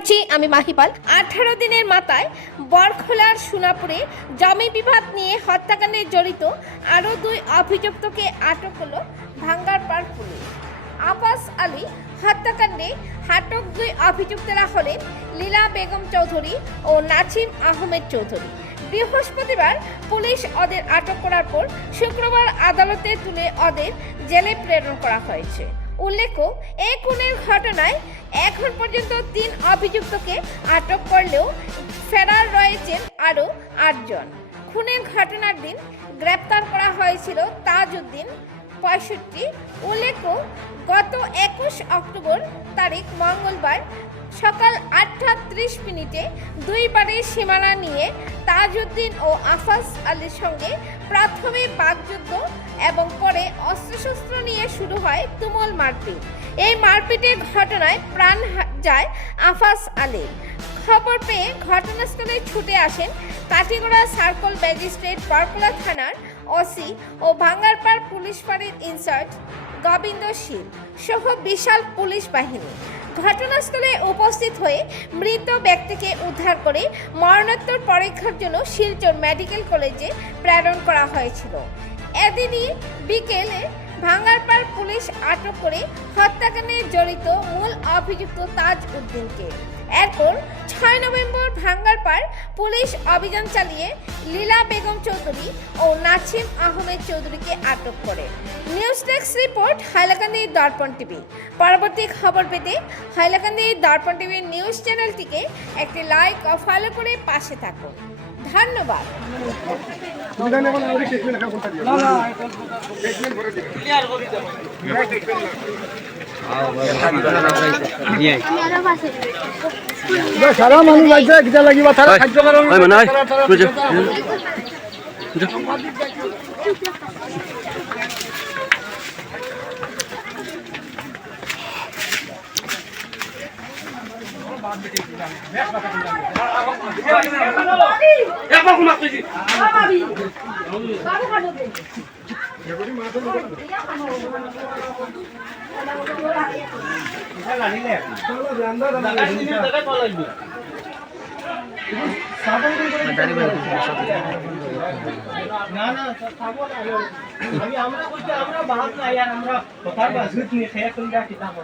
করছি আমি মাহিপাল। 18 দিনের মাথায় বরখোলার সোনাপুরে জমি বিবাদ নিয়ে হত্যাকাণ্ডে জড়িত আরও 2 অভিযুক্তকে আটক করল ভাঙ্গারপাড় পুলিশ। আব্বাস আলী হত্যাকাণ্ডে আটক 2 অভিযুক্তরা হলেন লীলা বেগম চৌধুরী ও নাছিম আহমেদ চৌধুরী। বৃহস্পতিবার পুলিশ ওদের আটক করার পর শুক্রবার আদালতে তুলে ওদের জেলে প্রেরণ করা হয়েছে। উল্লেখ্য, এই খুনের ঘটনায় এখন পর্যন্ত 3 অভিযুক্তকে আটক করলেও ফেরার রয়েছেন আরও 8 জন। খুনের ঘটনার দিন গ্রেপ্তার করা হয়েছিল তাজউদ্দিন 65। উল্লেখ্য, গত 21 অক্টোবর তারিখ মঙ্গলবার সকাল 8:30 2 বাড়ির সীমানা নিয়ে তাজউদ্দিন ও আব্বাস আলীর সঙ্গে প্রথমে বাগযুদ্ধ এবং পরে অস্ত্রশস্ত্র নিয়ে শুরু হয় তুমুল মারপিট। এই মারপিটের ঘটনায় প্রাণ যায় আব্বাস আলীর। খবর পেয়ে ঘটনাস্থলে ছুটে আসেন কাটিগড়া সার্কেল ম্যাজিস্ট্রেট, বরখোলা থানার ওসি ও ভাঙ্গারপাড় পুলিশ ফাঁড়ির ইনচার্জ গোবিন্দ শীল সহ বিশাল পুলিশ বাহিনী। ঘটনাস্থলে উপস্থিত হয়ে মৃত ব্যক্তিকে উদ্ধার করে মরণোত্তর পরীক্ষার জন্য শিলচর মেডিকেল কলেজে প্রেরণ করা হয়েছিল। এদিনই বিকেলে ভাঙ্গারপাড় পুলিশ আটক করে হত্যাকাণ্ডে জড়িত মূল অভিযুক্ত তাজউদ্দিনকে। এরপর 6 নভেম্বর ভাঙ্গারপাড় পুলিশ অভিযান চালিয়ে লীলা বেগম চৌধুরী ও নাছিম আহমেদ চৌধুরীকে আটক করে। নিউজ ডেস্ক রিপোর্ট, হাইলাকান্দি দর্পণ টিভি। পরবর্তী খবর পেতে হাইলাকান্দি দর্পণ টিভির নিউজ চ্যানেলটিকে একটি লাইক ও ফলো করে পাশে থাকুন। ধন্যবাদ। সারা মানুষ লাগছে কিটা লাগিব তারা খাদ্য কারণ আমরা বাহাত না আমরা কথা বাজুত নিয়ে খেয়া করি কিতাব